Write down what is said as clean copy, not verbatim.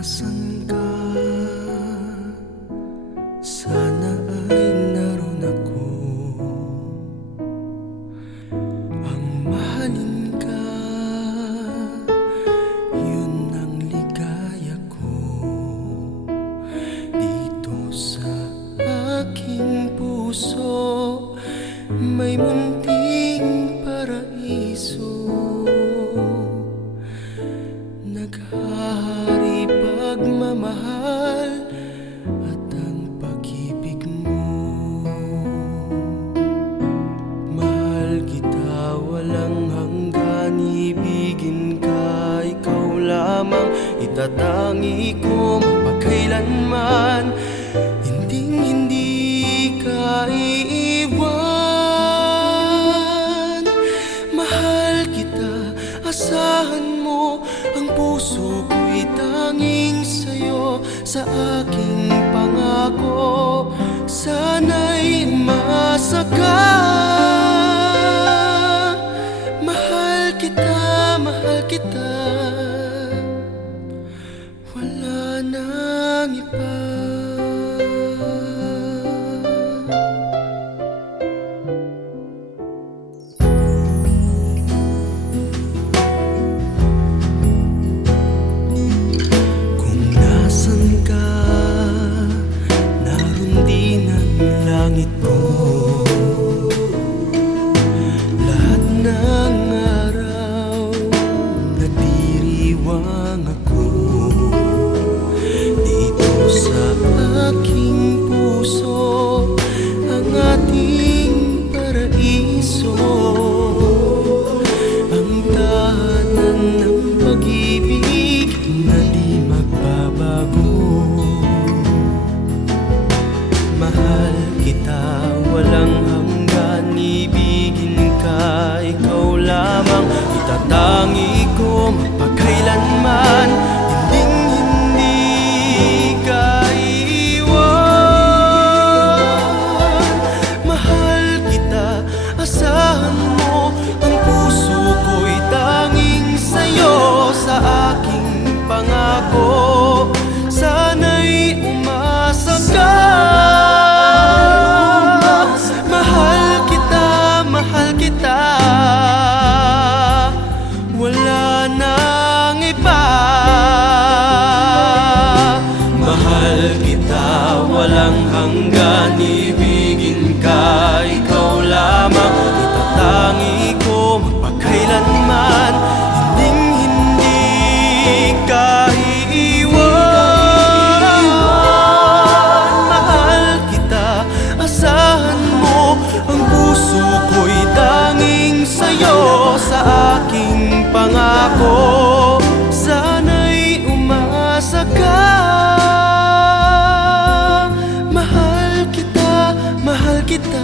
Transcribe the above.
Nasaan ka? Sana ay naroon ako. Ang mahalin ka, yun ang ligaya ko. Dito sa aking puso may munting paraiso. Naghahari pagmamahal at ang pag-ibig mo. Mahal kita walang hanggan, ibigin ka, ikaw lamang itatangi ko magpakailanman. Hindi ka iiwan. Mahal kita, asahan mo, ang puso ko'y tanging sa'yo. Sa aking pangako, sana'y umasa ka. Mahal kita, wala nang iba. Langit ko, lahat ng araw nagdiriwang ako. Dito sa aking puso ang ating paraiso, ang tahanan ng pag-ibig na di magbabago. Mahal kita walang hanggan, ibigin ka, ikaw lamang itatangi ko magpakailanman. Hindi ka iiwan. Mahal kita, asahan mo, ang puso ko'y tanging sa'yo. Sa aking pangako, sana'y umasa ka. Wala nang iba. Mahal kita walang hanggan, ibigin ka, ikaw lamang itatangi ko magpakailanman. Hindi ka iiwan. Mahal kita, asahan mo, ang puso ko'y tanging sa'yo. Sa aking pangako, sana'y umasa ka. Mahal kita,